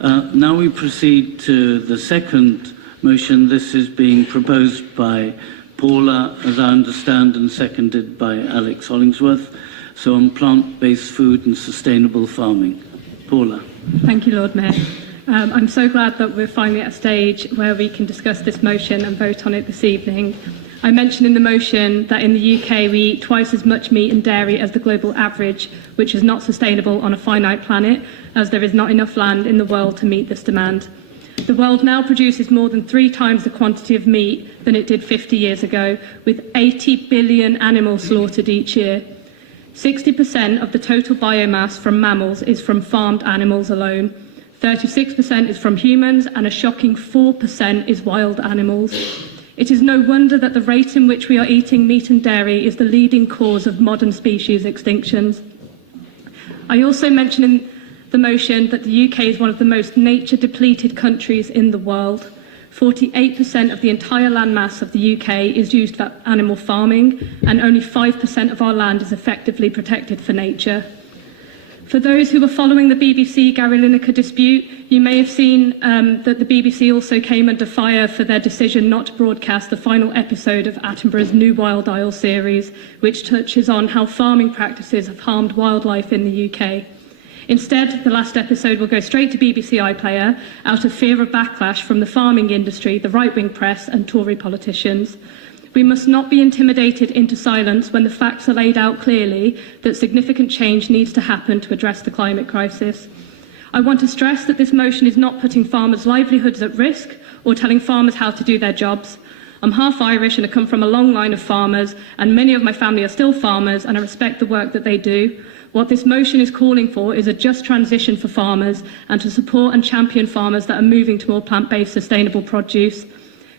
Now we proceed to the second motion. This is being proposed by Paula, as I understand, and seconded by Alex Hollingsworth. So on plant-based food and sustainable farming. Paula. Thank you, Lord Mayor. I'm so glad that we're finally at a stage where we can discuss this motion and vote on it this evening. I mentioned in the motion that in the UK we eat twice as much meat and dairy as the global average, which is not sustainable on a finite planet, as there is not enough land in the world to meet this demand. The world now produces more than 3 times the quantity of meat than it did 50 years ago, with 80 billion animals slaughtered each year. 60% of the total biomass from mammals is from farmed animals alone. 36% is from humans, and a shocking 4% is wild animals. It is no wonder that the rate in which we are eating meat and dairy is the leading cause of modern species extinctions. I also mentioned in the motion that the UK is one of the most nature-depleted countries in the world. 48% of the entire landmass of the UK is used for animal farming, and only 5% of our land is effectively protected for nature. For those who were following the BBC Gary Lineker dispute, you may have seen that the BBC also came under fire for their decision not to broadcast the final episode of Attenborough's new Wild Isle series, which touches on how farming practices have harmed wildlife in the UK. Instead, the last episode will go straight to BBC iPlayer out of fear of backlash from the farming industry, the right-wing press and Tory politicians. We must not be intimidated into silence when the facts are laid out clearly that significant change needs to happen to address the climate crisis. I want to stress that this motion is not putting farmers' livelihoods at risk or telling farmers how to do their jobs. I'm half Irish and I come from a long line of farmers, and many of my family are still farmers, and I respect the work that they do. What this motion is calling for is a just transition for farmers and to support and champion farmers that are moving to more plant-based sustainable produce.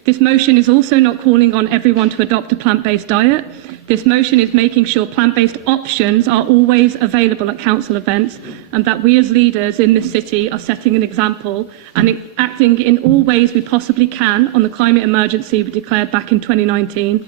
This motion is also not calling on everyone to adopt a plant-based diet. This motion is making sure plant-based options are always available at council events, and that we as leaders in this city are setting an example and acting in all ways we possibly can on the climate emergency we declared back in 2019.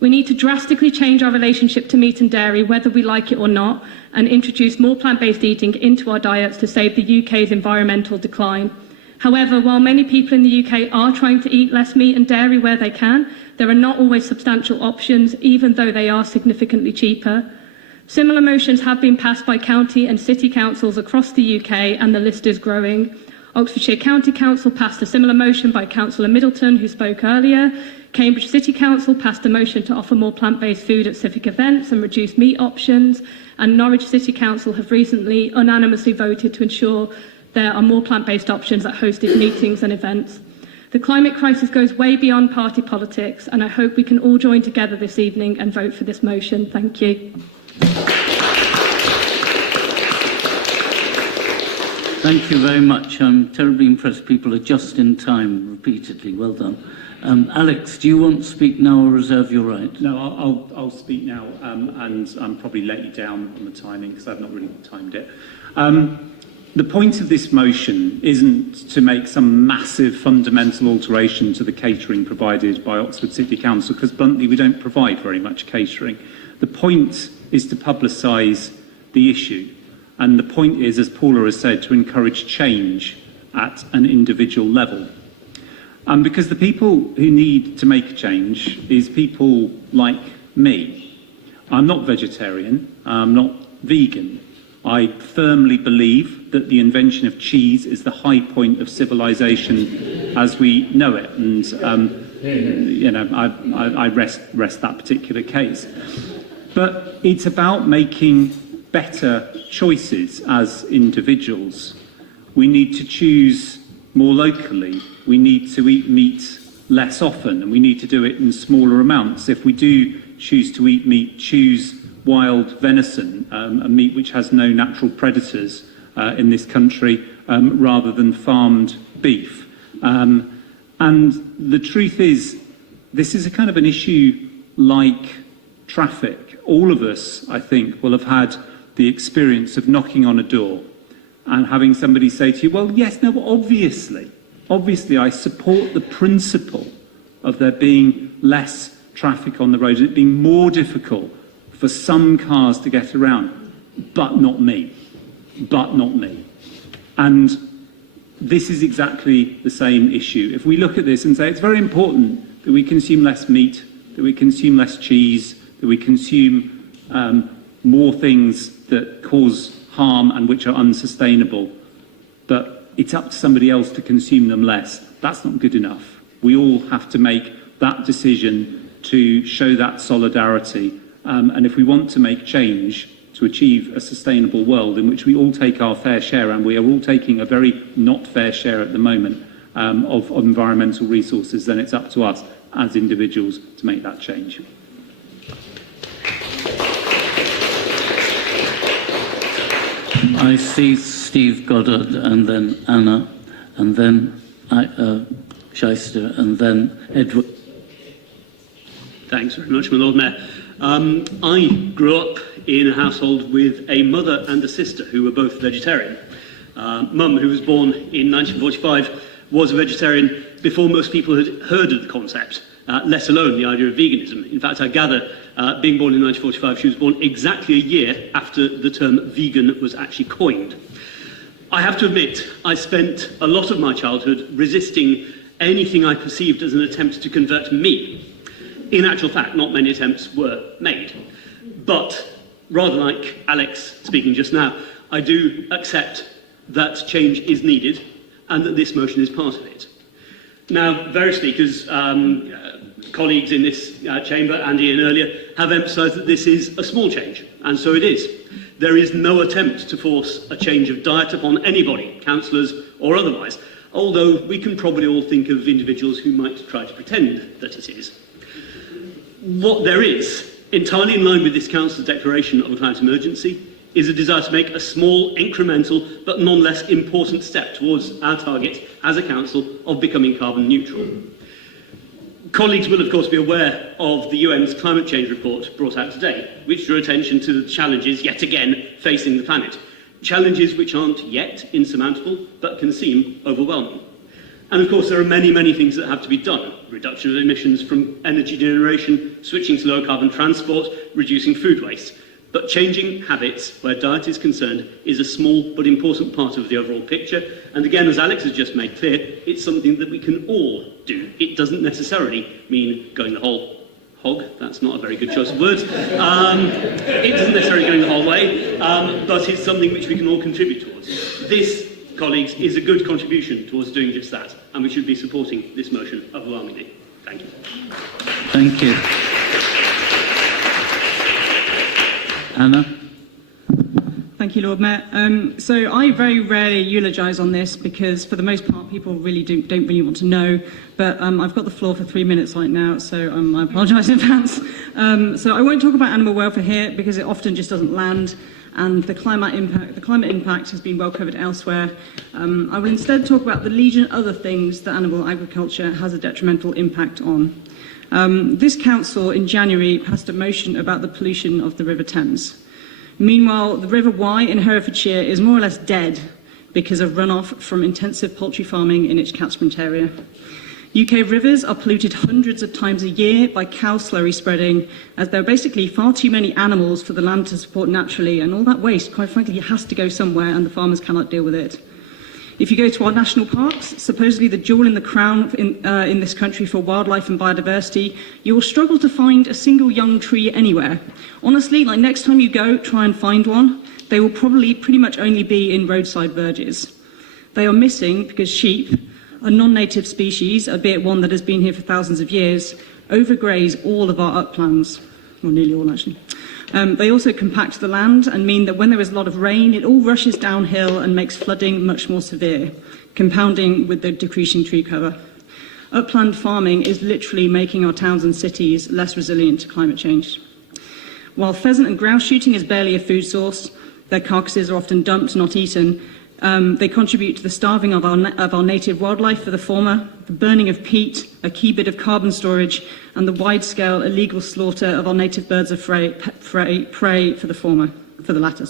We need to drastically change our relationship to meat and dairy, whether we like it or not, and introduce more plant-based eating into our diets to save the UK's environmental decline. However, while many people in the UK are trying to eat less meat and dairy where they can, there are not always substantial options, even though they are significantly cheaper. Similar motions have been passed by county and city councils across the UK, and the list is growing. Oxfordshire County Council passed a similar motion by Councillor Middleton, who spoke earlier. Cambridge City Council passed a motion to offer more plant-based food at civic events and reduce meat options. And Norwich City Council have recently unanimously voted to ensure there are more plant-based options at hosted meetings and events. The climate crisis goes way beyond party politics, and I hope we can all join together this evening and vote for this motion. Thank you. Thank you very much. I'm terribly impressed people are just in time repeatedly. Well done. Alex, do you want to speak now or reserve your right? No, I'll speak now, and probably let you down on the timing because I've not really timed it. The point of this motion isn't to make some massive fundamental alteration to the catering provided by Oxford City Council, because bluntly we don't provide very much catering. The point is to publicise the issue, and the point is, as Paula has said, to encourage change at an individual level. Because the people who need to make a change is people like me. I'm not vegetarian, I'm not vegan. I firmly believe that the invention of cheese is the high point of civilization as we know it, and I rest that particular case. But it's about making better choices as individuals. We need to choose more locally. We need to eat meat less often, and we need to do it in smaller amounts. If we do choose to eat meat, choose wild venison, a meat which has no natural predators in this country, rather than farmed beef. And the truth is, this is a kind of an issue like traffic. All of us, I think, will have had the experience of knocking on a door and having somebody say to you, well, yes, no, obviously I support the principle of there being less traffic on the road, and it being more difficult for some cars to get around, but not me. And this is exactly the same issue. If we look at this and say it's very important that we consume less meat, that we consume less cheese, that we consume more things that cause harm and which are unsustainable, but it's up to somebody else to consume them less, that's not good enough. We all have to make that decision to show that solidarity. And if we want to make change to achieve a sustainable world in which we all take our fair share, and we are all taking a very not fair share at the moment of environmental resources, then it's up to us as individuals to make that change. I see Steve Goddard, and then Anna, and then Shyster, and then Edward. Thanks very much, my Lord Mayor. I grew up in a household with a mother and a sister who were both vegetarian. Mum, who was born in 1945, was a vegetarian before most people had heard of the concept, let alone the idea of veganism. In fact, I gather, being born in 1945, she was born exactly a year after the term vegan was actually coined. I have to admit, I spent a lot of my childhood resisting anything I perceived as an attempt to convert me. In actual fact, not many attempts were made. But, rather like Alex speaking just now, I do accept that change is needed and that this motion is part of it. Now, various speakers, colleagues in this chamber and Ian earlier, have emphasised that this is a small change, and so it is. There is no attempt to force a change of diet upon anybody, councillors or otherwise, although we can probably all think of individuals who might try to pretend that it is. What there is, entirely in line with this Council's declaration of a climate emergency, is a desire to make a small, incremental, but nonetheless important step towards our target as a council of becoming carbon neutral. Colleagues will of course be aware of the UN's climate change report brought out today, which drew attention to the challenges yet again facing the planet. Challenges which aren't yet insurmountable, but can seem overwhelming. And of course there are many, many things that have to be done. Reduction of emissions from energy generation, switching to low carbon transport, reducing food waste. But changing habits where diet is concerned is a small but important part of the overall picture. And again, as Alex has just made clear, it's something that we can all do. It doesn't necessarily mean going the whole hog. That's not a very good choice of words. It doesn't necessarily go the whole way, but it's something which we can all contribute towards. This, colleagues, is a good contribution towards doing just that, and we should be supporting this motion overwhelmingly. Thank you. Thank you. Anna? Thank you, Lord Mayor. So I very rarely eulogise on this because, for the most part, people really don't really want to know. But I've got the floor for 3 minutes right now, so I apologise in advance. So I won't talk about animal welfare here because it often just doesn't land, and the climate impact has been well covered elsewhere. I will instead talk about the legion of other things that animal agriculture has a detrimental impact on. This council in January passed a motion about the pollution of the River Thames. Meanwhile, the River Wye in Herefordshire is more or less dead because of runoff from intensive poultry farming in its catchment area. UK rivers are polluted hundreds of times a year by cow slurry spreading, as there are basically far too many animals for the land to support naturally, and all that waste, quite frankly, has to go somewhere, and the farmers cannot deal with it. If you go to our national parks, supposedly the jewel in the crown in this country for wildlife and biodiversity, you will struggle to find a single young tree anywhere. Honestly, like next time you go, try and find one. They will probably pretty much only be in roadside verges. They are missing because sheep, a non-native species, albeit one that has been here for thousands of years, overgraze all of our uplands, or nearly all actually. They also compact the land and mean that when there is a lot of rain, it all rushes downhill and makes flooding much more severe, compounding with the decreasing tree cover. Upland farming is literally making our towns and cities less resilient to climate change. While pheasant and grouse shooting is barely a food source, their carcasses are often dumped, not eaten. They contribute to the starving of our native wildlife for the former, the burning of peat, a key bit of carbon storage, and the wide-scale illegal slaughter of our native birds of prey for the latter.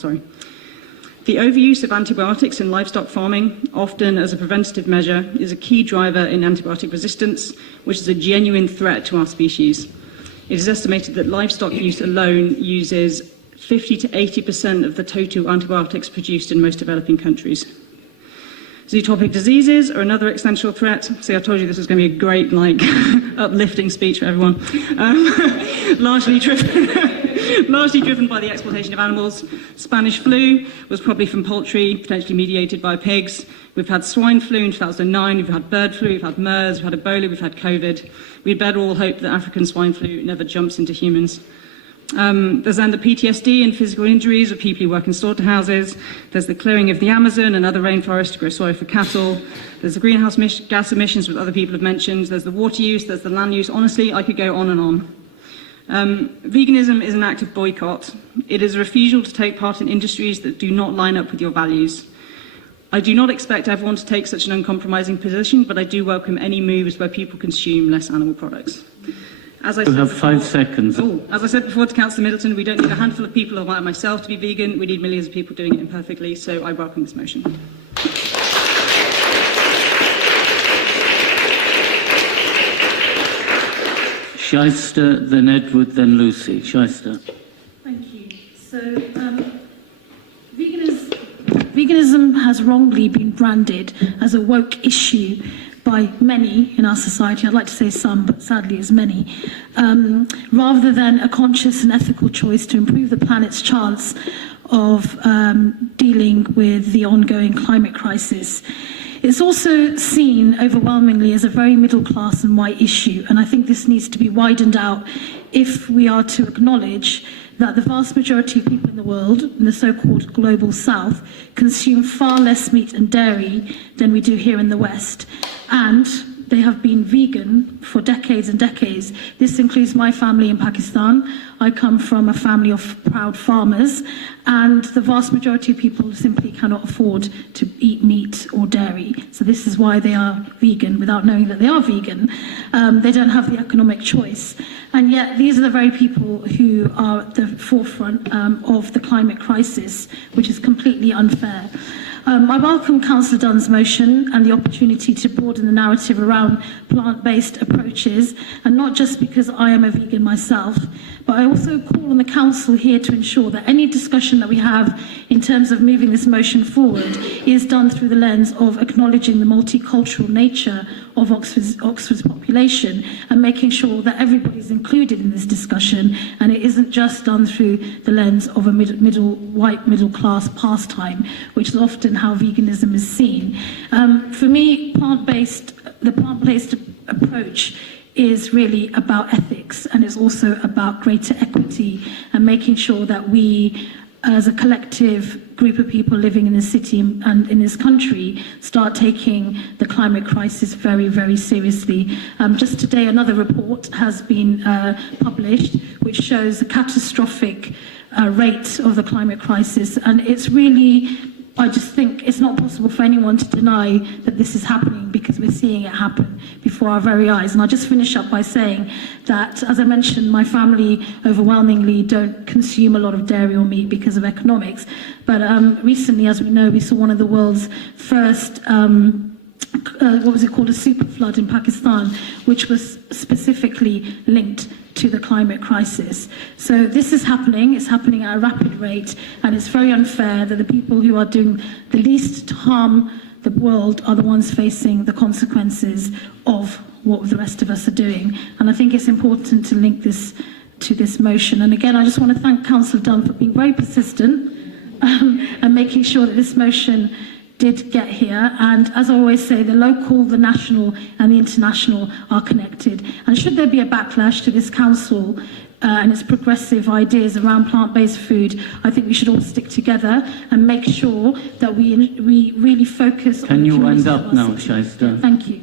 The overuse of antibiotics in livestock farming, often as a preventative measure, is a key driver in antibiotic resistance, which is a genuine threat to our species. It is estimated that livestock use alone uses 50 to 80% of the total antibiotics produced in most developing countries. Zootropic diseases are another existential threat. See, I told you this was going to be a great, uplifting speech for everyone. Largely driven by the exploitation of animals. Spanish flu was probably from poultry, potentially mediated by pigs. We've had swine flu in 2009, we've had bird flu, we've had MERS, we've had Ebola, we've had COVID. We'd better all hope that African swine flu never jumps into humans. There's then the PTSD and physical injuries of people who work in slaughterhouses. There's the clearing of the Amazon and other rainforests to grow soy for cattle. There's the greenhouse gas emissions, which other people have mentioned. There's the water use, there's the land use. Honestly, I could go on and on. Veganism is an act of boycott. It is a refusal to take part in industries that do not line up with your values. I do not expect everyone to take such an uncompromising position, but I do welcome any moves where people consume less animal products. As I You said have before- 5 seconds. As I said before to Councillor Middleton, we don't need a handful of people like myself to be vegan. We need millions of people doing it imperfectly, so I welcome this motion. Shyster, then Edward, then Lucy. Shyster. Thank you. So, veganism has wrongly been branded as a woke issue by many in our society. I'd like to say some, but sadly it's many, rather than a conscious and ethical choice to improve the planet's chance of dealing with the ongoing climate crisis. It's also seen overwhelmingly as a very middle class and white issue, and I think this needs to be widened out if we are to acknowledge that the vast majority of people in the world, in the so-called global south, consume far less meat and dairy than we do here in the West. And they have been vegan for decades and decades. This includes my family in Pakistan. I come from a family of proud farmers, and the vast majority of people simply cannot afford to eat meat or dairy. So this is why they are vegan without knowing that they are vegan. They don't have the economic choice. And yet these are the very people who are at the forefront of the climate crisis, which is completely unfair. I welcome Councillor Dunn's motion and the opportunity to broaden the narrative around plant-based approaches, and not just because I am a vegan myself, but I also call on the Council here to ensure that any discussion that we have in terms of moving this motion forward is done through the lens of acknowledging the multicultural nature of Oxford's population and making sure that everybody's included in this discussion, and it isn't just done through the lens of a white middle class pastime, which is often how veganism is seen. For me, the plant-based approach is really about ethics, and it's also about greater equity and making sure that we, as a collective group of people living in this city and in this country, start taking the climate crisis very, very seriously. Just today, another report has been published, which shows a catastrophic rate of the climate crisis, and it's really, I just think it's not possible for anyone to deny that this is happening, because we're seeing it happen before our very eyes. And I'll just finish up by saying that, as I mentioned, my family overwhelmingly don't consume a lot of dairy or meat because of economics. But recently, as we know, we saw one of the world's first what was it called, a super flood in Pakistan, which was specifically linked to the climate crisis. So this is happening, it's happening at a rapid rate, and it's very unfair that the people who are doing the least to harm the world are the ones facing the consequences of what the rest of us are doing. And I think it's important to link this to this motion. And again, I just want to thank Councillor Dunn for being very persistent and making sure that this motion did get here. And as I always say, the local, the national and the international are connected. And should there be a backlash to this council and its progressive ideas around plant-based food, I think we should all stick together and make sure that we really focus on the Can you wind communities of up our now, city. Shyster? Thank you.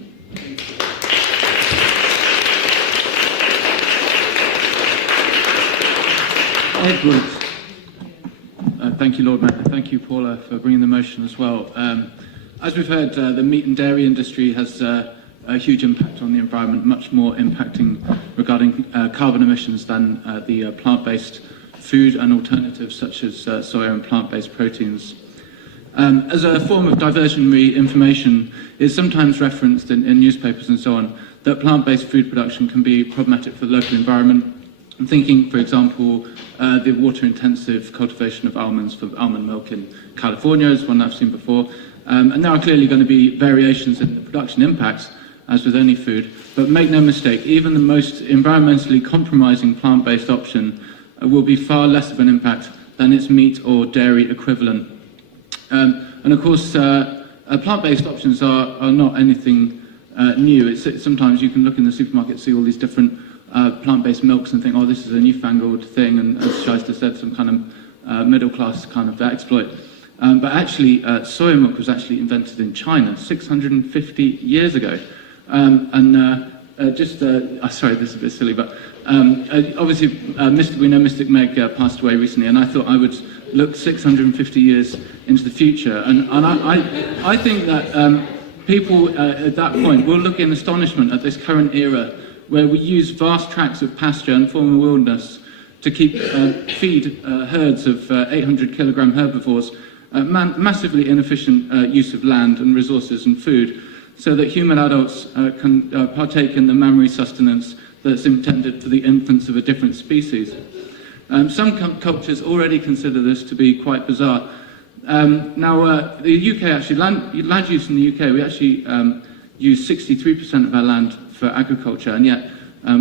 Edward. Thank you, Lord Mayor. Thank you, Paula, for bringing the motion as well. As we've heard, the meat and dairy industry has a huge impact on the environment, much more impacting regarding carbon emissions than the plant-based food and alternatives such as soya and plant-based proteins. As a form of diversionary information, it's sometimes referenced in newspapers and so on that plant-based food production can be problematic for the local environment. I'm thinking, for example, the water-intensive cultivation of almonds for almond milk in California is one I've seen before. And there are clearly going to be variations in the production impacts, as with any food. But make no mistake, even the most environmentally compromising plant-based option will be far less of an impact than its meat or dairy equivalent. And of course, plant-based options are not anything new. Sometimes you can look in the supermarket, see all these different plant-based milks and think, oh, this is a newfangled thing, and as Shyster said, some kind of middle-class kind of exploit. But actually, soy milk was actually invented in China 650 years ago. Sorry, this is a bit silly, but obviously, we know Mystic Meg passed away recently, and I thought I would look 650 years into the future. And I think that people at that point will look in astonishment at this current era where we use vast tracts of pasture and former wilderness to feed herds of 800 kilogram herbivores, massively inefficient use of land and resources and food, so that human adults can partake in the mammary sustenance that's intended for the infants of a different species. Some cultures already consider this to be quite bizarre. The UK actually, land use in the UK, we actually use 63% of our land for agriculture, and yet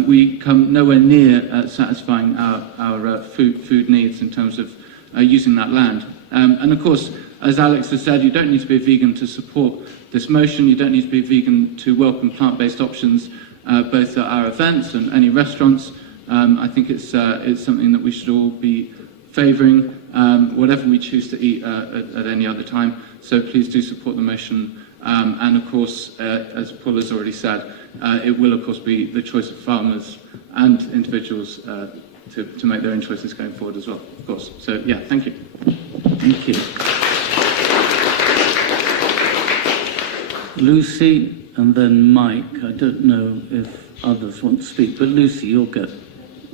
we come nowhere near satisfying our food needs in terms of using that land. And of course, as Alex has said, you don't need to be a vegan to support this motion. You don't need to be a vegan to welcome plant-based options, both at our events and any restaurants. I think it's something that we should all be favouring, whatever we choose to eat at any other time. So please do support the motion. And of course, as Paul has already said, it will of course be the choice of farmers and individuals to make their own choices going forward as well, of course. So yeah, thank you. Thank you. Lucy and then Mike. I don't know if others want to speak, but Lucy, you'll go.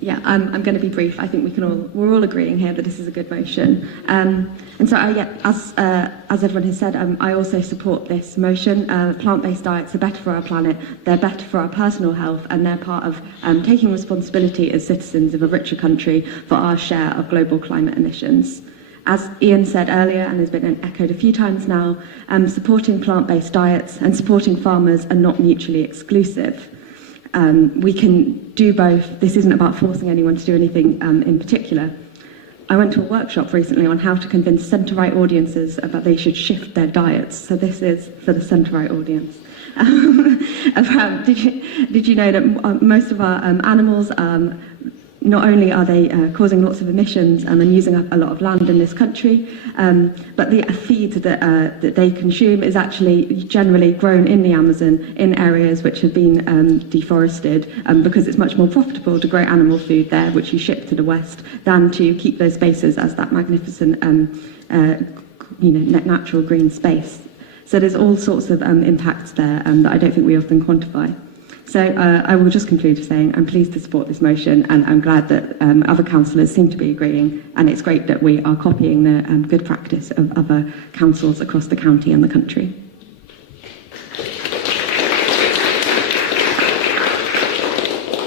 Yeah, I'm going to be brief. I think we're all agreeing here that this is a good motion. And so, as everyone has said, I also support this motion. Plant-based diets are better for our planet, they're better for our personal health, and they're part of taking responsibility as citizens of a richer country for our share of global climate emissions. As Ian said earlier, and has been echoed a few times now, supporting plant-based diets and supporting farmers are not mutually exclusive. We can do both. This isn't about forcing anyone to do anything in particular. I went to a workshop recently on how to convince centre-right audiences about they should shift their diets. So this is for the centre-right audience. Did you know that most of our animals, not only are they causing lots of emissions and using up a lot of land in this country, but the feed that they consume is actually generally grown in the Amazon in areas which have been deforested, because it's much more profitable to grow animal food there, which you ship to the West, than to keep those spaces as that magnificent natural green space. So there's all sorts of impacts there that I don't think we often quantify. So I will just conclude saying I'm pleased to support this motion, and I'm glad that other councillors seem to be agreeing, and it's great that we are copying the good practice of other councils across the county and the country.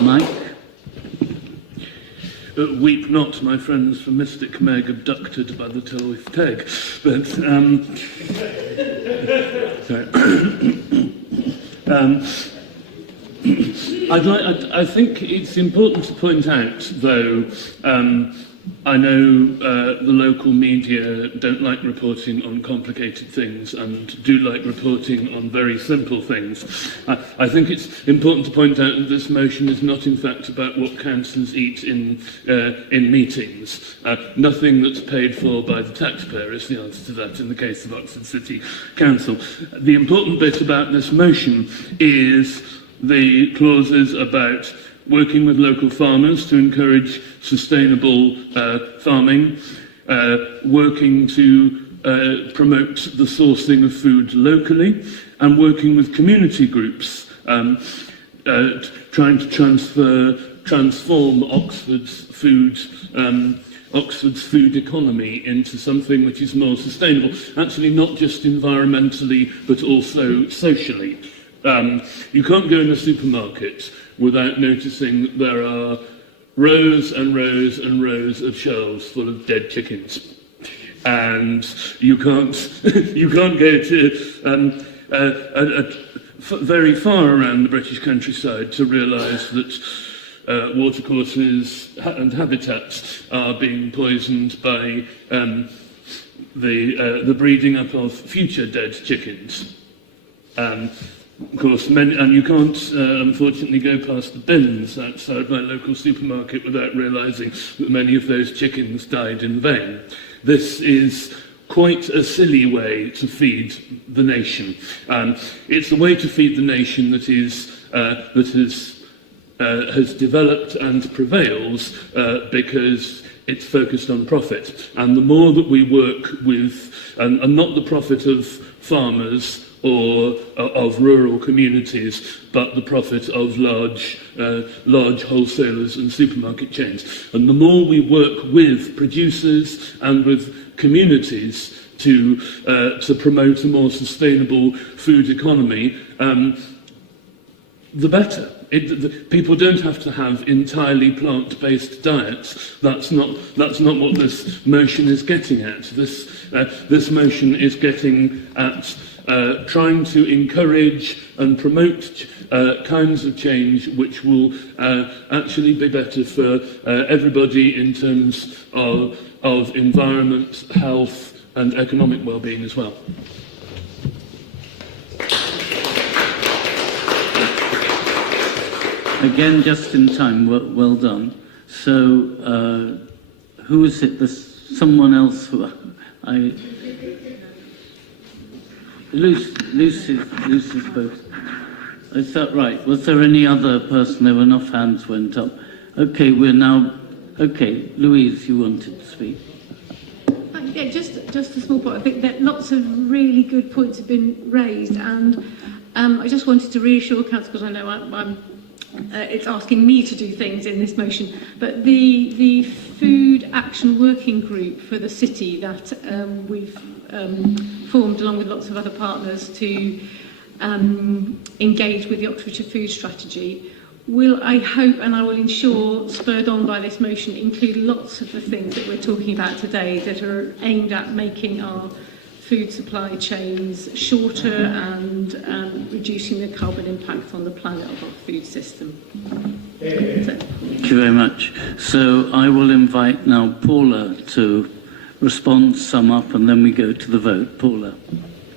Mike? Weep not, my friends, for Mystic Meg abducted by the Tylwyth Teg. But, I think it's important to point out, though, I know the local media don't like reporting on complicated things and do like reporting on very simple things. I think it's important to point out that this motion is not, in fact, about what councillors eat in meetings. Nothing that's paid for by the taxpayer is the answer to that in the case of Oxford City Council. The important bit about this motion is the clauses about working with local farmers to encourage sustainable farming, working to promote the sourcing of food locally, and working with community groups, trying to transform Oxford's food economy into something which is more sustainable, actually not just environmentally but also socially. You can't go in a supermarket without noticing that there are rows and rows and rows of shelves full of dead chickens. and you can't you can't go to very far around the British countryside to realise that watercourses and habitats are being poisoned by the breeding up of future dead chickens. Of course, and you can't, unfortunately, go past the bins outside my local supermarket without realising that many of those chickens died in vain. This is quite a silly way to feed the nation. It's a way to feed the nation that has developed and prevails because it's focused on profit. And the more that we work with, and not the profit of farmers or of rural communities, but the profit of large wholesalers and supermarket chains. And the more we work with producers and with communities to promote a more sustainable food economy, the better. People don't have to have entirely plant-based diets. That's not what this motion is getting at. This motion is getting at trying to encourage and promote kinds of change which will actually be better for everybody in terms of environment, health and economic well-being as well. Again, just in time, well done. So, who is it? There's someone else who Lucy spoke. Is that right? Was there any other person? There were enough hands went up. Okay, okay, Louise, you wanted to speak. Yeah, just a small point. I think that lots of really good points have been raised, and I just wanted to reassure Council, because I know it's asking me to do things in this motion, but the Food Action Working Group for the city that we've formed along with lots of other partners to engage with the Oxfordshire Food Strategy will, I hope, and I will ensure, spurred on by this motion, include lots of the things that we're talking about today that are aimed at making our food supply chains shorter and reducing the carbon impact on the planet of our food system. Thank you very much. So I will invite now Paula to respond, sum up, and then we go to the vote. Paula.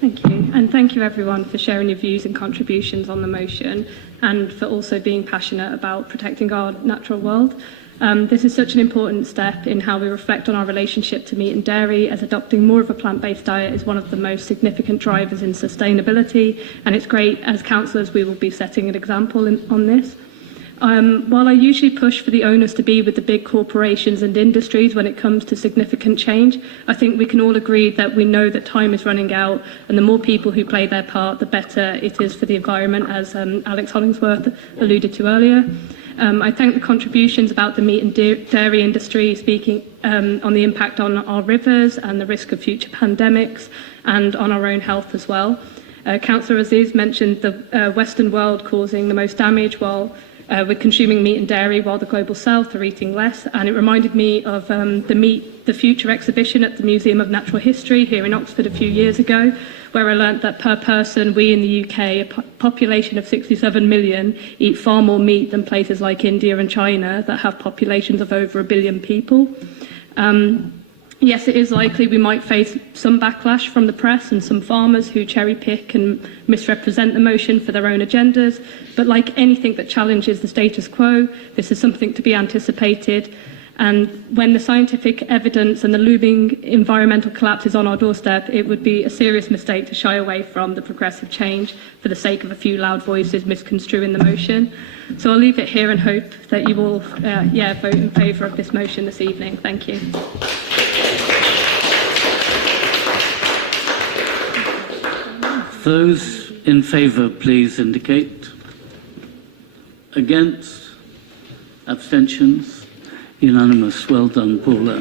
Thank you. And thank you everyone for sharing your views and contributions on the motion and for also being passionate about protecting our natural world. This is such an important step in how we reflect on our relationship to meat and dairy, as adopting more of a plant-based diet is one of the most significant drivers in sustainability, and it's great as councillors we will be setting an example on this. While I usually push for the onus to be with the big corporations and industries when it comes to significant change, I think we can all agree that we know that time is running out, and the more people who play their part, the better it is for the environment, as Alex Hollingsworth alluded to earlier. I thank the contributions about the meat and dairy industry, speaking on the impact on our rivers and the risk of future pandemics and on our own health as well. Councillor Aziz mentioned the Western world causing the most damage while we're consuming meat and dairy, while the Global South are eating less. And it reminded me of the Meat the Future exhibition at the Museum of Natural History here in Oxford a few years ago, where I learnt that per person, we in the UK, a population of 67 million, eat far more meat than places like India and China that have populations of over 1 billion people. Yes, it is likely we might face some backlash from the press and some farmers who cherry pick and misrepresent the motion for their own agendas, but like anything that challenges the status quo, this is something to be anticipated. And when the scientific evidence and the looming environmental collapse is on our doorstep, it would be a serious mistake to shy away from the progressive change for the sake of a few loud voices misconstruing the motion. So I'll leave it here and hope that you will vote in favour of this motion this evening. Thank you. Those in favour, please indicate. Against? Abstentions? Unanimous. Well done, Paula.